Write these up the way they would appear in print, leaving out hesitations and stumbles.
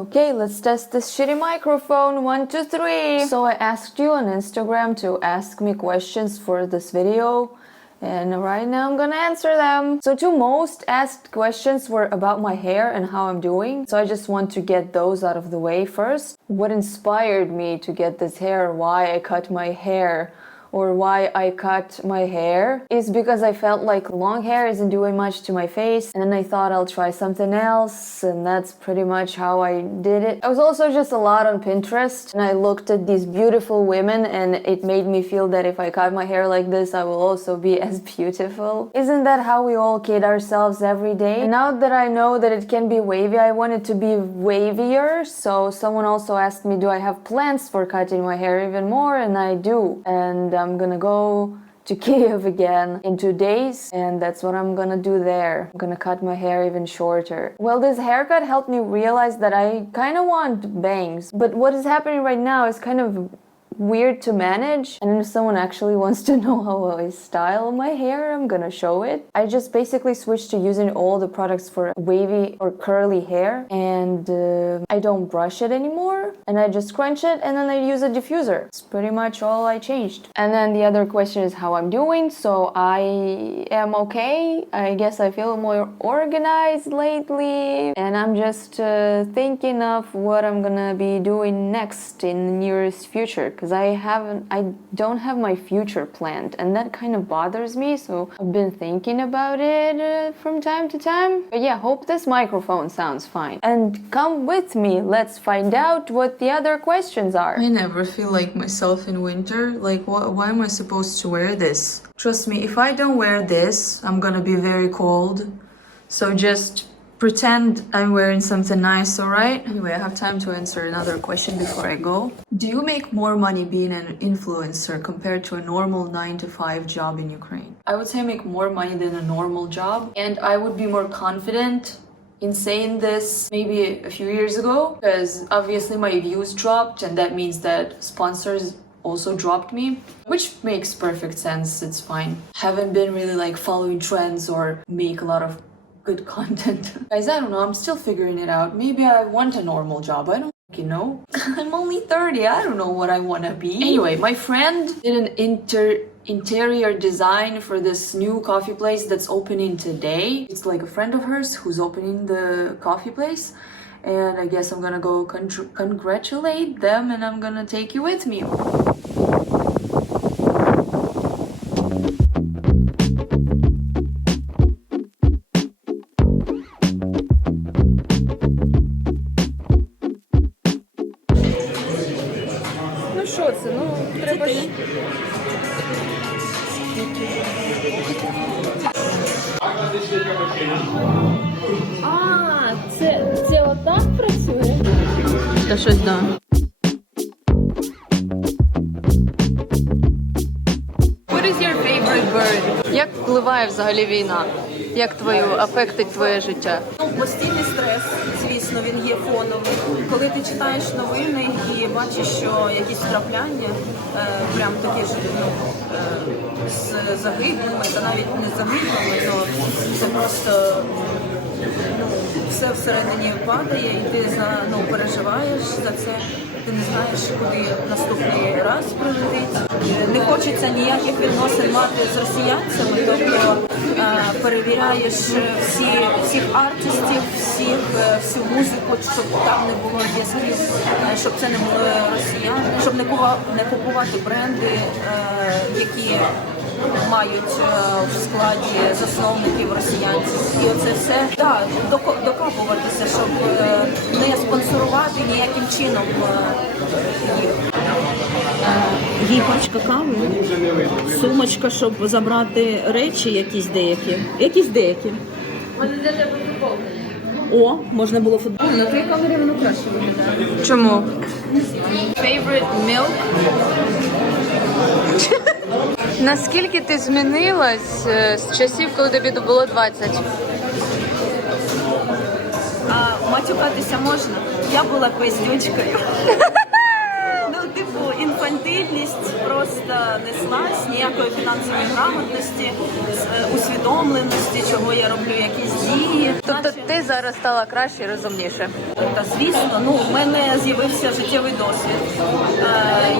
Okay, let's test this shitty microphone. 1, 2, 3. So I asked you on Instagram to ask me questions for this video. And right now I'm gonna answer them. So 2 most asked questions were about my hair and how I'm doing. So I just want to get those out of the way first. What inspired me to get this hair, why I cut my hair, or why I cut my hair is because I felt like long hair isn't doing much to my face, and then I thought I'll try something else, and that's pretty much how I did it. I was also just a lot on Pinterest, and I looked at these beautiful women, and it made me feel that if I cut my hair like this, I will also be as beautiful. Isn't that how we all kid ourselves every day? And now that I know that it can be wavy, I want it to be wavier, so someone also asked me, do I have plans for cutting my hair even more? And I do. And I'm gonna go to Kiev again in 2 days, and that's what I'm gonna do there. I'm gonna cut my hair even shorter. Well, this haircut helped me realize that I kind of want bangs, but what is happening right now is kind of weird to manage, and if someone actually wants to know how I style my hair, I'm gonna show it. I just basically switched to using all the products for wavy or curly hair, and I don't brush it anymore, and I just scrunch it, and then I use a diffuser. It's pretty much all I changed. And then the other question is how I'm doing. So I am okay. I guess I feel more organized lately, and I'm just thinking of what I'm gonna be doing next in the nearest future, because I don't have my future planned, and that kind of bothers me, so I've been thinking about it from time to time. But yeah, hope this microphone sounds fine. And come with me, let's find out what the other questions are. I never feel like myself in winter. Like, why am I supposed to wear this? Trust me, if I don't wear this, I'm gonna be very cold. So just pretend I'm wearing something nice, alright? Anyway, I have time to answer another question before I go. Do you make more money being an influencer compared to a normal 9-to-5 job in Ukraine? I would say I make more money than a normal job, and I would be more confident in saying this maybe a few years ago, because obviously my views dropped, and that means that sponsors also dropped me, which makes perfect sense. It's fine. Haven't been really like following trends or make a lot of good content. Guys, I don't know, I'm still figuring it out. Maybe I want a normal job, I don't fucking know. I'm only 30, I don't know what I want to be. Anyway, my friend did an interior design for this new coffee place that's opening today. It's like a friend of hers who's opening the coffee place, and I guess I'm gonna go congratulate them, and I'm gonna take you with me. Що це? Ну, треба ж... А, це отак працює? Та щось, да. What is your favorite bird? Як впливає взагалі війна? Як афектить твоє життя? Ну, постійний стрес, звісно, він є фоновий. Коли ти читаєш новини і бачиш, що якісь трапляння, прям такі ж, з загиблими, та навіть не загиблими, то це просто все всередині падає, і ти переживаєш за це. Ти не знаєш, куди наступний раз прилетить. Не хочеться ніяких відносин мати з росіянцями, тобто перевіряєш всіх артистів, всю музику, щоб там не було зв'язків, щоб це не були росіяни, щоб не купувати бренди, які мають в складі засновників росіянців. І оце все, так, докапуватися, щоб не спонсорувати ніяким чином їх. Їй пачка кави, сумочка, щоб забрати речі якісь деякі. Якісь деякі. О, можна було футбол. На твоїй камері воно краще виглядає. Чому? Favorite milk? Наскільки ти змінилась з часів, коли тобі було 20? Матюкатися можна? Я була пиздючкою. Ну, типу, інфантильною. підлість просто неслась, ніякої фінансової грамотності, усвідомленості, чого я роблю, якісь дії. Тобто ти зараз стала краще і розумніше? Та звісно, в мене з'явився життєвий досвід.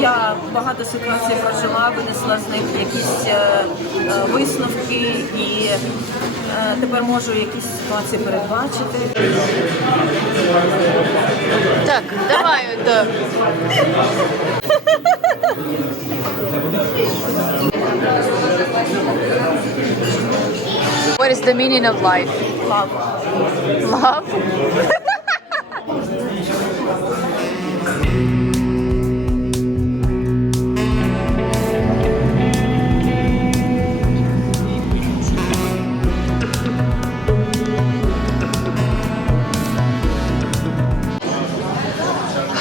Я багато ситуацій прожила, винесла з них якісь висновки і тепер можу якісь ситуації передбачити. Так, давай. What is the meaning of life? Love. Love?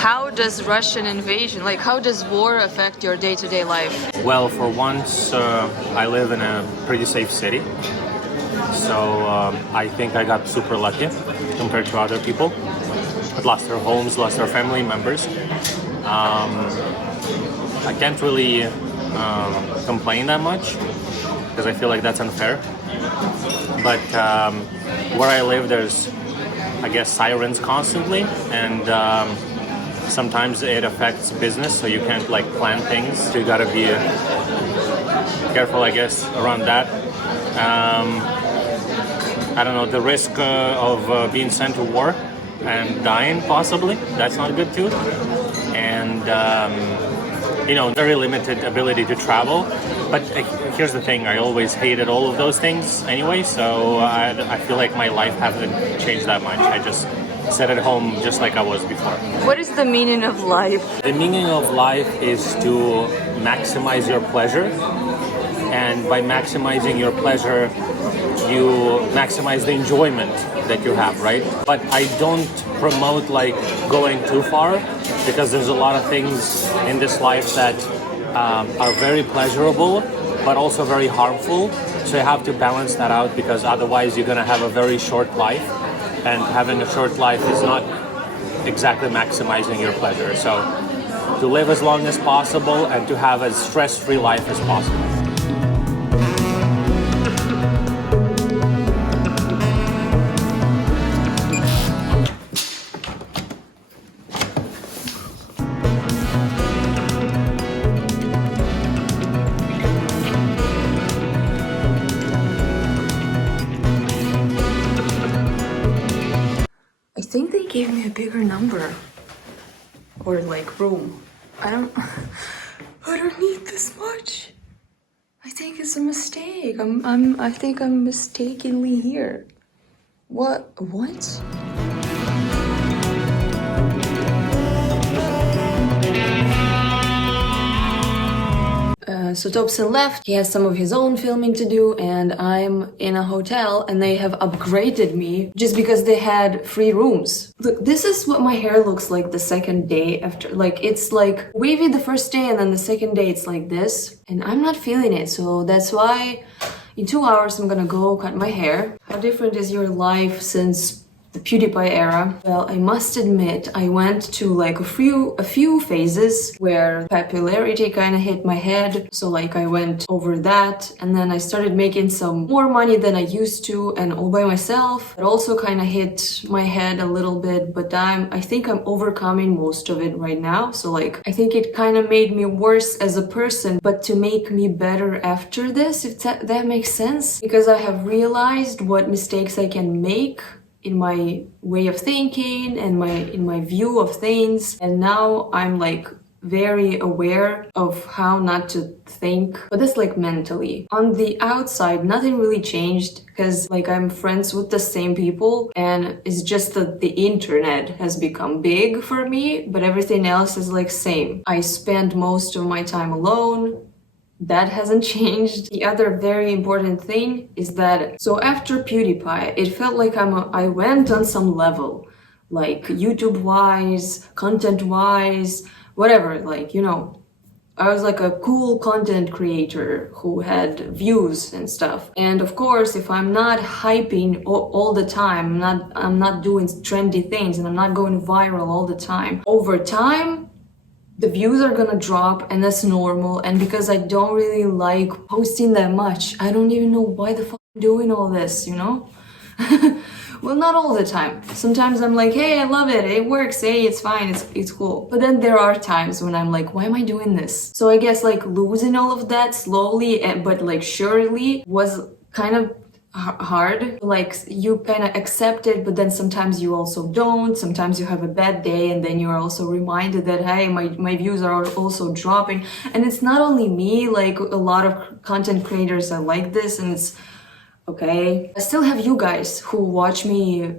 How does Russian invasion, how does war affect your day-to-day life? Well, for once, I live in a pretty safe city. So I think I got super lucky compared to other people that lost their homes, lost their family members. I can't really complain that much because I feel like that's unfair. But where I live, there's, I guess, sirens constantly, and sometimes it affects business, so you can't plan things. So you gotta be careful, I guess, around that. I don't know, the risk of being sent to war and dying, possibly, that's not good too. And, very limited ability to travel. But here's the thing, I always hated all of those things anyway, so I feel like my life hasn't changed that much. I just sit at home just like I was before. What is the meaning of life? The meaning of life is to maximize your pleasure. And by maximizing your pleasure, you maximize the enjoyment that you have, right? But I don't promote going too far, because there's a lot of things in this life that are very pleasurable, but also very harmful. So you have to balance that out, because otherwise you're gonna have a very short life, and having a short life is not exactly maximizing your pleasure. So to live as long as possible and to have as stress-free life as possible. I think they gave me a bigger number or room. I don't need this much. I think it's a mistake. I think I'm mistakenly here. What? So Thompson left, he has some of his own filming to do, and I'm in a hotel and they have upgraded me just because they had free rooms. Look, this is what my hair looks like the second day after, it's wavy the first day and then the second day it's like this, and I'm not feeling it, so that's why in 2 hours I'm gonna go cut my hair. How different is your life since the PewDiePie era? Well, I must admit, I went to a few phases where popularity kind of hit my head. So I went over that, and then I started making some more money than I used to, and all by myself. It also kind of hit my head a little bit, but I think I'm overcoming most of it right now. So I think it kind of made me worse as a person, but to make me better after this, if that makes sense, because I have realized what mistakes I can make in my way of thinking and in my view of things, and now I'm very aware of how not to think, but that's mentally. On the outside, nothing really changed, because I'm friends with the same people, and it's just that the internet has become big for me, but everything else is same. I spend most of my time alone. That hasn't changed. The other very important thing is that, so after PewDiePie, it felt like I went on some level, YouTube-wise, content-wise, whatever, I was a cool content creator who had views and stuff. And of course, if I'm not hyping all the time, I'm not doing trendy things, and I'm not going viral all the time, over time, the views are gonna drop, and that's normal. And because I don't really like posting that much, I don't even know why the fuck I'm doing all this, you know? Well, not all the time. Sometimes I'm like, hey, I love it, it works, hey, it's fine, it's cool. But then there are times when I'm like, why am I doing this? So I guess like losing all of that slowly but like surely was kind of hard. Like you kind of accept it, but then sometimes you also don't. Sometimes you have a bad day and then you're also reminded that, hey, my views are also dropping. And it's not only me, like a lot of content creators are like this, and it's okay. I still have you guys who watch me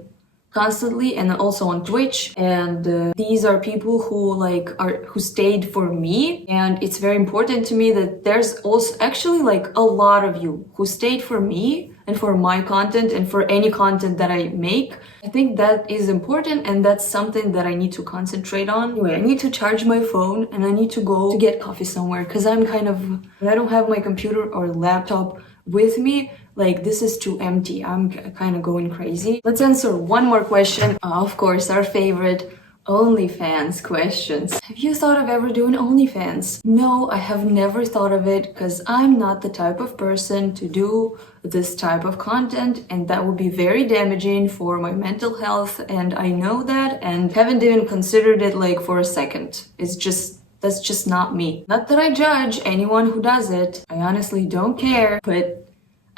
constantly and also on Twitch, and these are people who stayed for me, and it's very important to me that there's also actually like a lot of you who stayed for me and for my content and for any content that I make. I think that is important, and that's something that I need to concentrate on. Anyway, I need to charge my phone and I need to go to get coffee somewhere, because I don't have my computer or laptop with me. Like, this is too empty. I'm kind of going crazy. Let's answer one more question. Of course, our favorite OnlyFans questions. Have you thought of ever doing OnlyFans? No, I have never thought of it, because I'm not the type of person to do this type of content, and that would be very damaging for my mental health, and I know that, and haven't even considered it like for a second. That's just not me. Not that I judge anyone who does it. I honestly don't care, but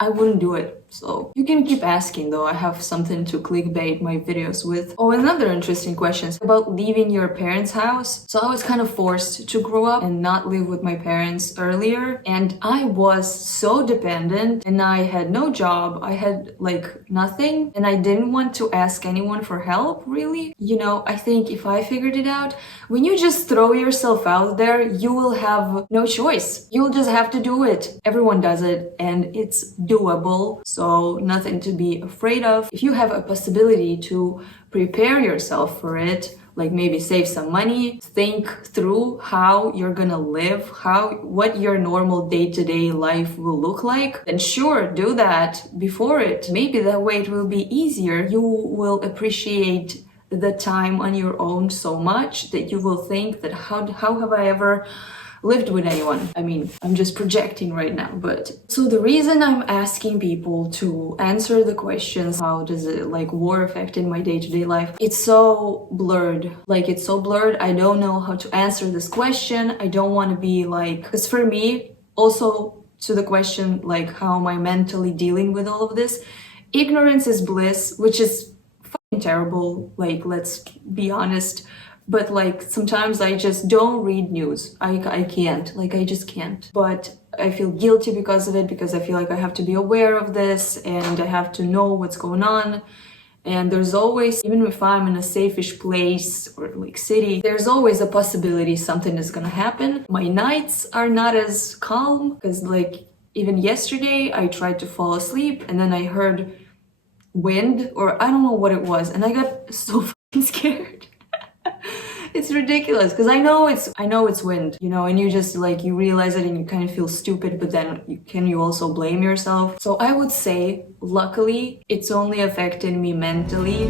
I wouldn't do it. So you can keep asking though, I have something to clickbait my videos with. Oh, another interesting question about leaving your parents' house. So I was kind of forced to grow up and not live with my parents earlier, and I was so dependent, and I had no job, I had like nothing, and I didn't want to ask anyone for help, really. You know, I think if I figured it out, when you just throw yourself out there, you will have no choice. You'll just have to do it. Everyone does it, and it's doable. So nothing to be afraid of. If you have a possibility to prepare yourself for it, like maybe save some money, think through how you're gonna live, what your normal day-to-day life will look like, then sure, do that before it. Maybe that way it will be easier. You will appreciate the time on your own so much that you will think that how have I ever lived with anyone? I mean, I'm just projecting right now, but so the reason I'm asking people to answer the questions, how does it like war affect in my day-to-day life? It's so blurred. Like, it's so blurred. I don't know how to answer this question. I don't want to be like, because for me, also to the question, like, how am I mentally dealing with all of this? Ignorance is bliss, which is fucking terrible. Like, let's be honest. But like, sometimes I just don't read news. I can't, like, I just can't. But I feel guilty because of it, because I feel like I have to be aware of this and I have to know what's going on. And there's always, even if I'm in a safe-ish place or like city, there's always a possibility something is gonna happen. My nights are not as calm, because like, even yesterday I tried to fall asleep and then I heard wind, or I don't know what it was, and I got so fucking scared. It's ridiculous, because I know it's wind, you know, and you just like, you realize it and you kind of feel stupid, but then you also blame yourself? So I would say, luckily, it's only affected me mentally.